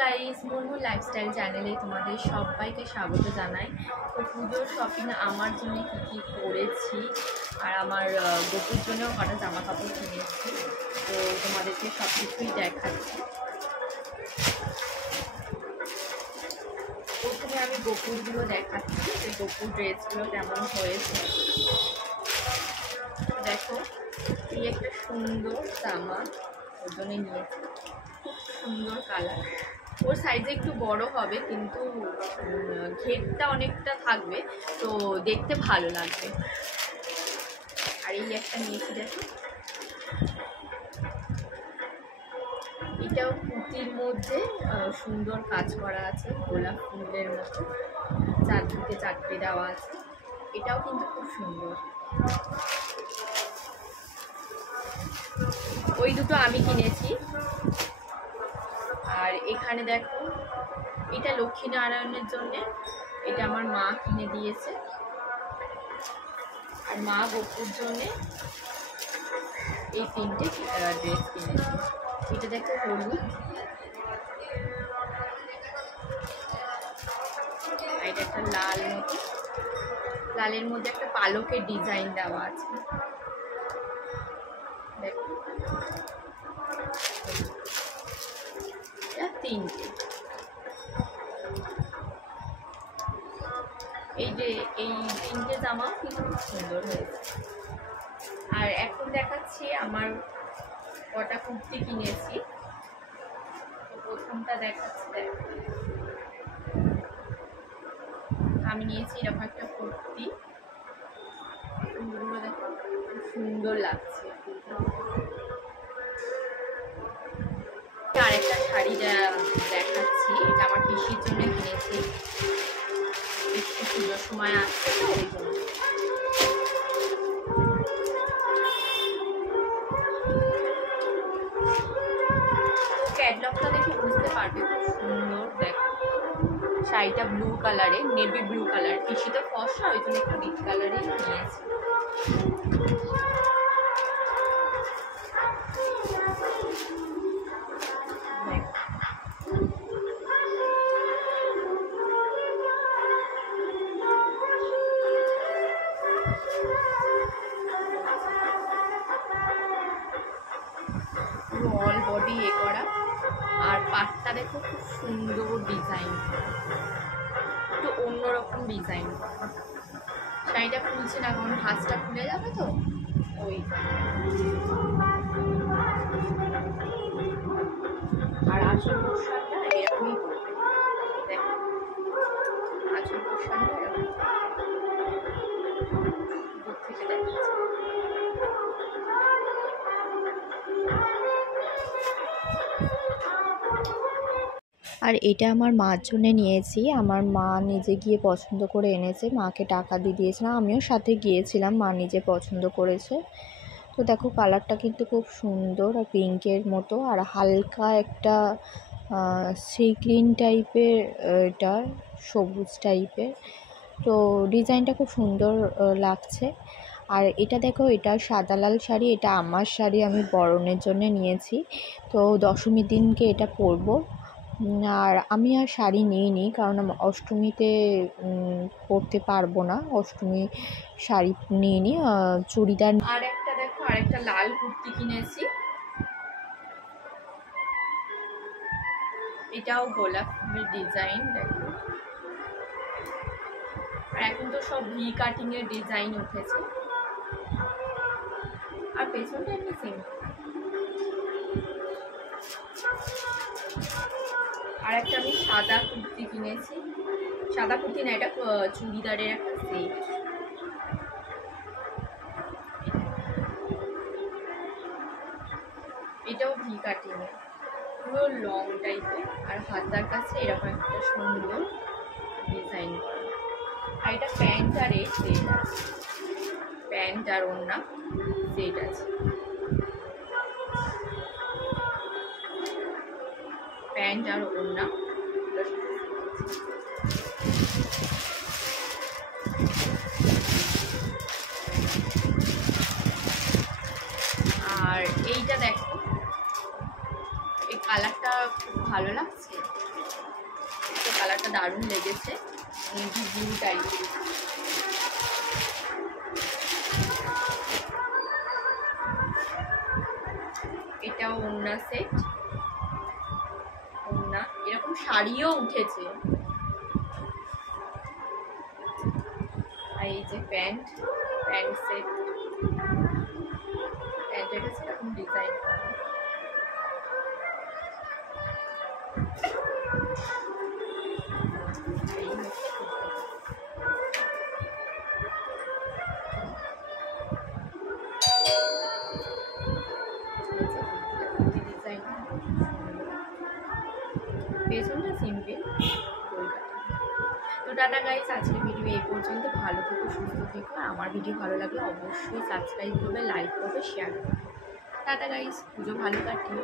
Guys, Munmun lifestyle চ্যানেলে তোমাদের সবাইকে স্বাগত জানাই। তো পুজোর শপিং আমার জন্য কী করেছি আর আমার গোপুর জন্যও কটা জামা কাপড় কিনেছি, তো তোমাদেরকে সব কিছুই দেখাচ্ছি। প্রথমে আমি গোপুরগুলো দেখাচ্ছি, যে গোপুর ড্রেসগুলো কেমন হয়েছে। দেখো, এই একটা সুন্দর জামা ওর জন্য নিয়েছি, খুব সুন্দর কালার। ওর সাইজে একটু বড় হবে, কিন্তু ঘেরটা অনেকটা থাকবে, তো দেখতে ভালো লাগবে। আর এই একটা নিয়েছি, দেখো, এটাও কুর্তির মধ্যে সুন্দর কাজ করা আছে, গোলাপ ফুলের মতো চারদিকে চারটে দেওয়া আছে। এটাও কিন্তু খুব সুন্দর। ওই দুটো আমি কিনেছি। আর এখানে দেখো, এটা লক্ষ্মীনারায়ণের জন্য, এটা আমার মা কিনে দিয়েছে। আর মা গোপুর জন্যে এই তিনটে ড্রেস কিনেছি। এটা দেখো হলুদ, এটা একটা লাল মতো, লালের মধ্যে একটা পালকের ডিজাইন দেওয়া আছে। দেখো, তিনটে। এই যে এই তিনটে জামাও কিন্তু খুব সুন্দর হয়েছে। আর এখন দেখাচ্ছি আমার কটা কুর্তি কিনেছি। প্রথমটা দেখাচ্ছি, দেখো, আমি নিয়েছি এরকম একটা কুর্তি, ফুলগুলো দেখো খুব সুন্দর লাগছে। আরেকটা শাড়ি দেখাচ্ছি, এটা আমার পিসির জন্য কিনেছি, পিসি পুজোর সময় আসছে তো ওই জন্য। ক্যাটলগটা দেখে বুঝতে পারবে, খুব সুন্দর। দেখো, শাড়িটা ব্লু কালারে, নেভি ব্লু কালার। পিসি তো ফর্সা, ওই জন্য একটু ডিপ কালারই নিয়েছি। অল বডি এ করা, আর পাটটা দেখো খুব সুন্দর ডিজাইন, একটু অন্যরকম ডিজাইন। শাড়িটা খুলছে না, কারণ ভাঁজটা খুলে যাবে তো ওই। আর আসল পোশাকটা এরকমই করবে, দেখো, আসল পোশাকটা এরকম দূর থেকে দেখাচ্ছে। আর এটা আমার মার জন্য নিয়েছি, আমার মা নিজে গিয়ে পছন্দ করে এনেছে, মাকে টাকা দিয়ে দিয়েছিলাম, আমিও সাথে গিয়েছিলাম, মা নিজে পছন্দ করেছে। তো দেখো, কালারটা কিন্তু খুব সুন্দর আর পিঙ্কের মতো, আর হালকা একটা সি গ্রিন টাইপের, এটা সবুজ টাইপের। তো ডিজাইনটা খুব সুন্দর লাগছে। আর এটা দেখো, এটা সাদা লাল শাড়ি, এটা আমার শাড়ি, আমি বরণের জন্য নিয়েছি। তো দশমীর দিনকে এটা পরবো। আর আমি আর শাড়ি নিইনি, কারণ অষ্টমীতে পরতে পারবো না, অষ্টমী শাড়ি নিইনি, চুড়িদার। আর একটা দেখো, আরেকটা লাল কুর্তি কিনেছি, এটাও গোলাপ ফুলের ডিজাইন। দেখো, আর এখন তো সব ভি কাটিং এর ডিজাইন উঠেছে। আর পেছনটা একটা সিম্পল। আর একটা আমি সাদা কুর্তি কিনেছি, সাদা কুর্তি না, এটা চুড়িদারের একটা সেট। এটাও ভি কাটিং এর, পুরো লং টাইপের, আর হাতার কাছে এরকম একটা সুন্দর ডিজাইন করা। আর এটা প্যান্ট আর এর সেট আছে, প্যান্ট আর ওড়না সেট আছে, প্যান্ট আর ওড়না। আর এইটা দেখো, এই কালারটা খুব ভালো লাগছে, কালারটা দারুণ লেগেছে, ব্লু টাইপের। এটাও ওড়না সেট, ওড়না এরকম শাড়িও উঠেছে। আর এই যে প্যান্ট সেট, প্যান্টের এরকম ডিজাইন। পেছনটা সিম্পল। তো টাটা গাইস, আজকের ভিডিও এই পর্যন্ত। ভালো থেকো, সুস্থ থেকো। আর আমার ভিডিও ভালো লাগলে অবশ্যই সাবস্ক্রাইব করবে, লাইক করবে, শেয়ার করবে। টাটা গাইস, পুজো ভালো কাটিও।